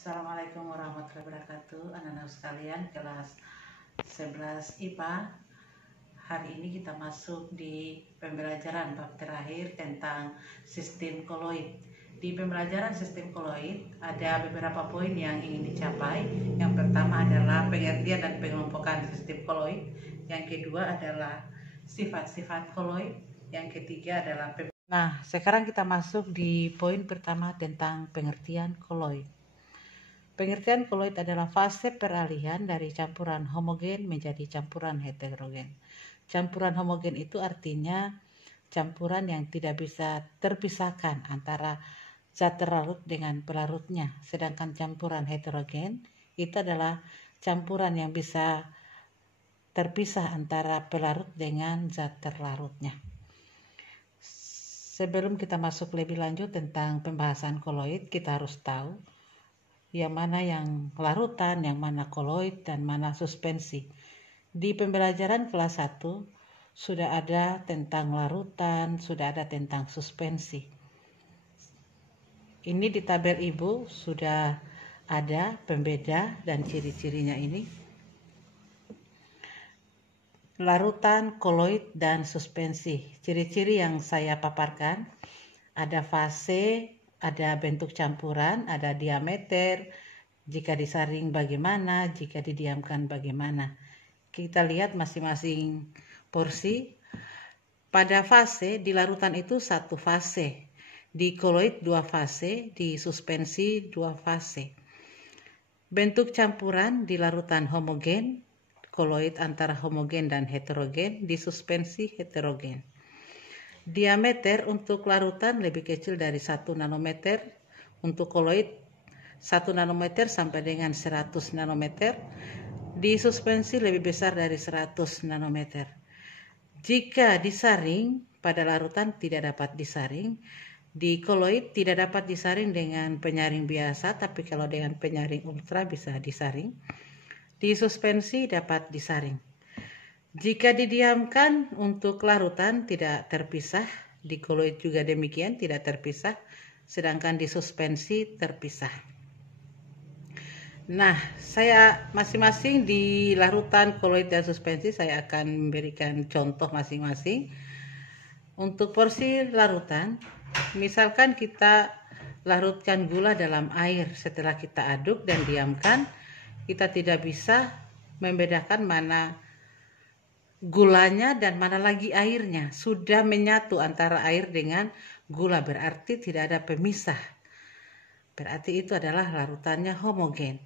Assalamualaikum warahmatullahi wabarakatuh. Anak-anak sekalian, kelas 11 IPA. Hari ini kita masuk di pembelajaran bab terakhir tentang sistem koloid. Di pembelajaran sistem koloid ada beberapa poin yang ingin dicapai. Yang pertama adalah pengertian dan pengelompokan sistem koloid. Yang kedua adalah sifat-sifat koloid. Yang ketiga adalah sekarang kita masuk di poin pertama tentang pengertian koloid. Pengertian koloid adalah fase peralihan dari campuran homogen menjadi campuran heterogen. Campuran homogen itu artinya campuran yang tidak bisa terpisahkan antara zat terlarut dengan pelarutnya. Sedangkan campuran heterogen itu adalah campuran yang bisa terpisah antara pelarut dengan zat terlarutnya. Sebelum kita masuk lebih lanjut tentang pembahasan koloid, kita harus tahu yang mana yang larutan, yang mana koloid, dan mana suspensi. Di pembelajaran kelas 1 sudah ada tentang larutan, sudah ada tentang suspensi. Ini di tabel ibu sudah ada pembeda dan ciri-cirinya ini. Larutan, koloid, dan suspensi. Ciri-ciri yang saya paparkan, ada fase, ada bentuk campuran, ada diameter, jika disaring bagaimana, jika didiamkan bagaimana. Kita lihat masing-masing porsi. Pada fase, di larutan itu satu fase, di koloid 2 fase, di suspensi 2 fase. Bentuk campuran di larutan homogen, koloid antara homogen dan heterogen, di suspensi heterogen. Diameter untuk larutan lebih kecil dari 1 nanometer, untuk koloid 1 nanometer sampai dengan 100 nanometer, di suspensi lebih besar dari 100 nanometer. Jika disaring, pada larutan tidak dapat disaring, di koloid tidak dapat disaring dengan penyaring biasa, tapi kalau dengan penyaring ultra bisa disaring. Di suspensi dapat disaring. Jika didiamkan untuk larutan tidak terpisah, di koloid juga demikian tidak terpisah, sedangkan di suspensi terpisah. Nah, saya masing-masing di larutan, koloid, dan suspensi saya akan memberikan contoh masing-masing. Untuk porsi larutan, misalkan kita larutkan gula dalam air, setelah kita aduk dan diamkan, kita tidak bisa membedakan mana gulanya dan mana lagi airnya. Sudah menyatu antara air dengan gula, berarti tidak ada pemisah. Berarti itu adalah larutannya homogen.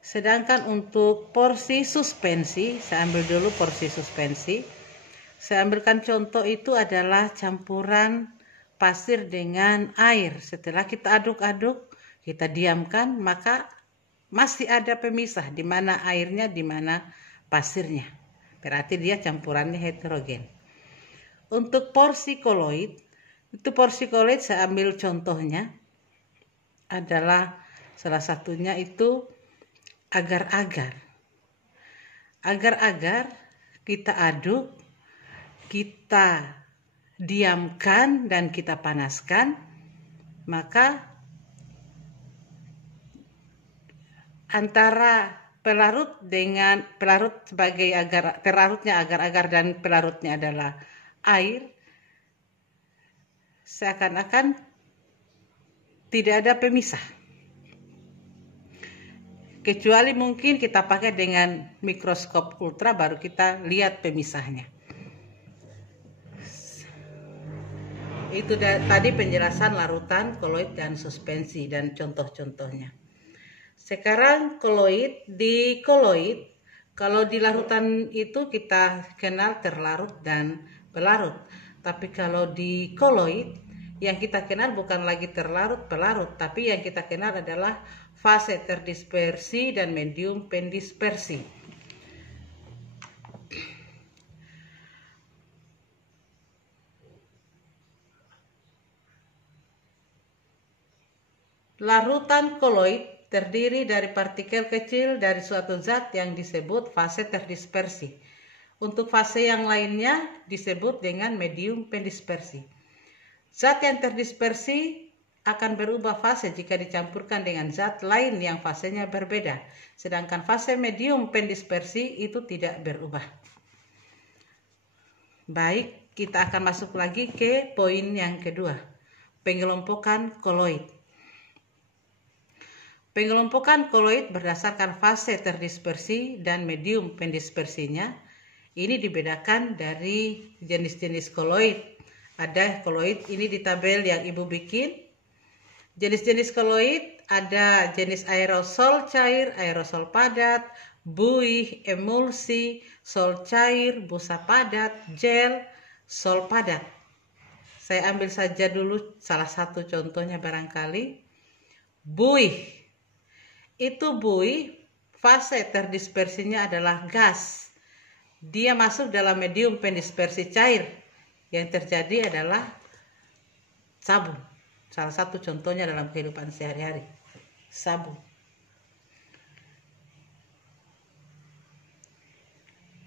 Sedangkan untuk porsi suspensi, saya ambil dulu porsi suspensi. Saya ambilkan contoh itu adalah campuran pasir dengan air. Setelah kita aduk-aduk, kita diamkan, maka masih ada pemisah di mana airnya, di mana pasirnya. Berarti dia campurannya heterogen. Untuk porsi koloid, itu porsi koloid saya ambil contohnya adalah salah satunya itu agar-agar. Agar-agar kita aduk, kita diamkan dan kita panaskan, maka antara pelarut dengan pelarut sebagai pelarutnya agar-agar dan pelarutnya adalah air, seakan-akan tidak ada pemisah. Kecuali mungkin kita pakai dengan mikroskop ultra baru kita lihat pemisahnya. Itu tadi penjelasan larutan, koloid, dan suspensi dan contoh-contohnya. Sekarang koloid, di koloid, kalau di larutan itu kita kenal terlarut dan pelarut. Tapi kalau di koloid, yang kita kenal bukan lagi terlarut, pelarut, tapi yang kita kenal adalah fase terdispersi dan medium pendispersi. Larutan koloid terdiri dari partikel kecil dari suatu zat yang disebut fase terdispersi. Untuk fase yang lainnya disebut dengan medium pendispersi. Zat yang terdispersi akan berubah fase jika dicampurkan dengan zat lain yang fasenya berbeda, sedangkan fase medium pendispersi itu tidak berubah. Baik, kita akan masuk lagi ke poin yang kedua, pengelompokan koloid. Pengelompokan koloid berdasarkan fase terdispersi dan medium pendispersinya. Ini dibedakan dari jenis-jenis koloid. Ada koloid ini di tabel yang Ibu bikin. Jenis-jenis koloid ada jenis aerosol cair, aerosol padat, buih, emulsi, sol cair, busa padat, gel, sol padat. Saya ambil saja dulu salah satu contohnya barangkali. Buih. Itu buih, fase terdispersinya adalah gas. Dia masuk dalam medium pendispersi cair. Yang terjadi adalah sabun. Salah satu contohnya dalam kehidupan sehari-hari, sabun.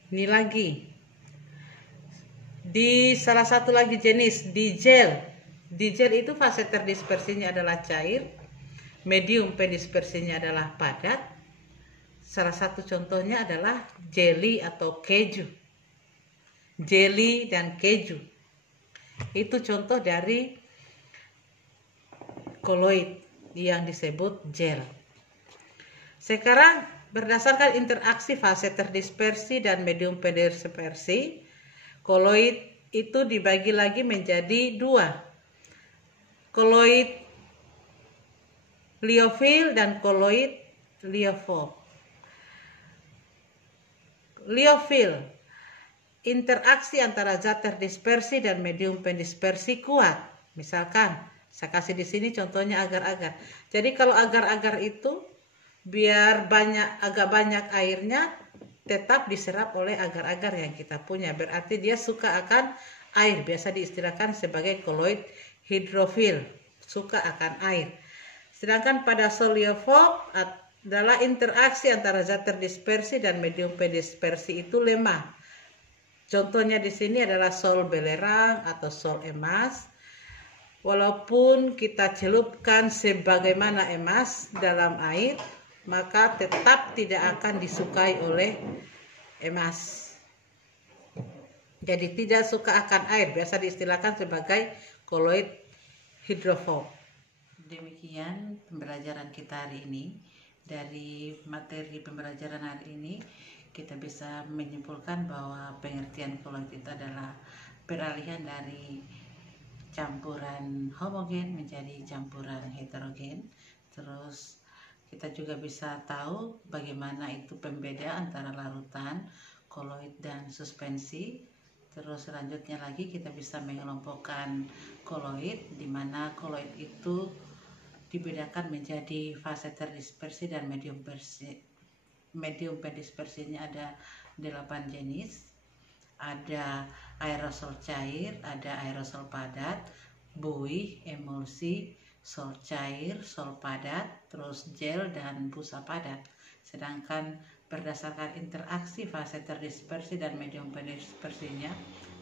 Ini lagi. Di salah satu lagi jenis, di gel. Di gel itu fase terdispersinya adalah cair, medium pendispersinya adalah padat. Salah satu contohnya adalah jelly atau keju. Jelly dan keju. Itu contoh dari koloid yang disebut gel. Sekarang berdasarkan interaksi fase terdispersi dan medium pendispersi, koloid itu dibagi lagi menjadi dua. Koloid liofil dan koloid liofob. Liofil, interaksi antara zat terdispersi dan medium pendispersi kuat. Misalkan, saya kasih di sini contohnya agar-agar. Jadi kalau agar-agar itu biar agak banyak airnya, tetap diserap oleh agar-agar yang kita punya. Berarti dia suka akan air. Biasa diistilahkan sebagai koloid hidrofil, suka akan air. Sedangkan pada sol liofob adalah interaksi antara zat terdispersi dan medium pendispersi itu lemah. Contohnya di sini adalah sol belerang atau sol emas. Walaupun kita celupkan sebagaimana emas dalam air, maka tetap tidak akan disukai oleh emas. Jadi tidak suka akan air, biasa diistilahkan sebagai koloid hidrofob. Demikian pembelajaran kita hari ini. Dari materi pembelajaran hari ini, kita bisa menyimpulkan bahwa pengertian koloid itu adalah peralihan dari campuran homogen menjadi campuran heterogen. Terus kita juga bisa tahu bagaimana itu pembeda antara larutan, koloid, dan suspensi. Terus selanjutnya lagi kita bisa mengelompokkan koloid, di mana koloid itu dibedakan menjadi fase terdispersi dan medium pendispersinya ada 8 jenis. Ada aerosol cair, ada aerosol padat, buih, emulsi, sol cair, sol padat, terus gel dan busa padat. Sedangkan berdasarkan interaksi fase terdispersi dan medium pendispersinya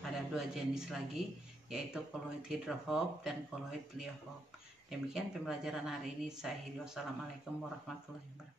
ada 2 jenis lagi, yaitu koloid hidrofob dan koloid liofob. Demikian pembelajaran hari ini. Saya Hidi. Wassalamualaikum warahmatullahi wabarakatuh.